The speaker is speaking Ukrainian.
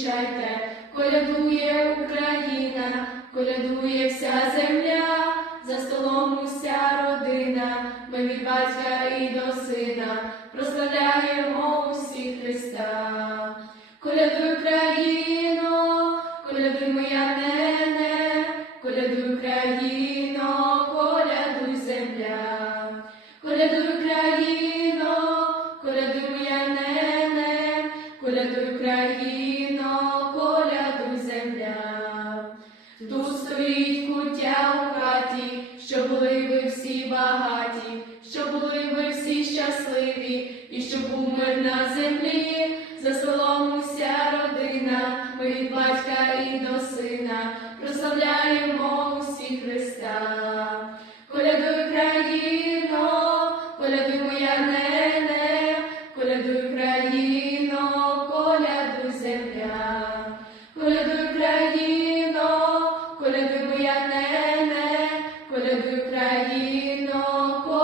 зустрічайте, колядує Україна, колядує вся земля, за столом уся родина, ми від батька і до сина. Прославляємо усі Христа. Колядуй Україно, колядуй моя нене, колядуй Україно, колядуй земля. Колядуй Україно, колядуй моя нене, колядуй Україно, були ви всі багаті, що були ви всі щасливі, і щоб був мир на землі, за столом уся родина, ми від батька і до сина прославляємо усі Христа. Колядуй Україно, колядуй моя нене, колядуй Україно, колядуй земля. Колядуй Україно, колядуй моя нене, перед Україною.